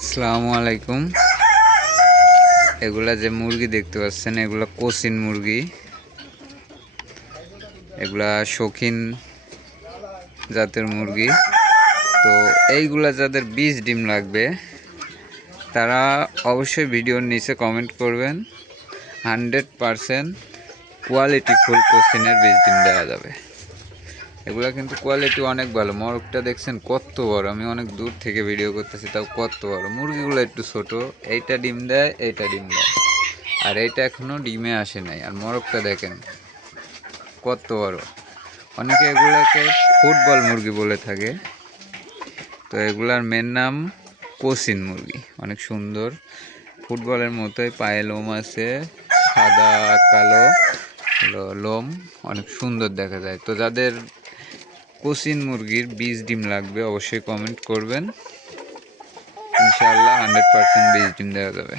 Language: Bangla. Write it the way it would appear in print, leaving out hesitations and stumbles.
আসসালামু আলাইকুম। এগুলা যে মুরগি দেখতে পাচ্ছেন এগুলা কোচিন মুরগি। এগুলা শৌখিন জাতের মুরগি। তো এইগুলা যাদের 20 ডিম লাগবে তারা অবশ্যই ভিডিওর নিচে কমেন্ট করবেন। 100% কোয়ালিটি ফুল কোচিনের 20 ডিম দেওয়া যাবে। এগুলা কিন্তু কোয়ালিটি অনেক ভালো। মোরগটা দেখছেন কত বড়, আমি অনেক দূর থেকে ভিডিও করতেছি তাও কত বড়। মুরগিগুলো একটু ছোট, এইটা ডিম দেয়, এইটা ডিম দেয়, আর এইটা এখনো ডিমে আসে নাই। আর মোরগটা দেখেন কত বড়। অনেকে এগুলাকে ফুটবল মুরগি বলে থাকে, তো এগুলার মেন নাম কোচিন মুরগি। অনেক সুন্দর, ফুটবলের মতোই পায়ে লোম আছে, সাদা কালো লোম, অনেক সুন্দর দেখা যায়। তো যাদের কোচিন মুরগির 20 ডিম লাগবে অবশ্যই কমেন্ট করবেন। ইনশাআল্লাহ 100% 20 ডিম দেওয়া যাবে।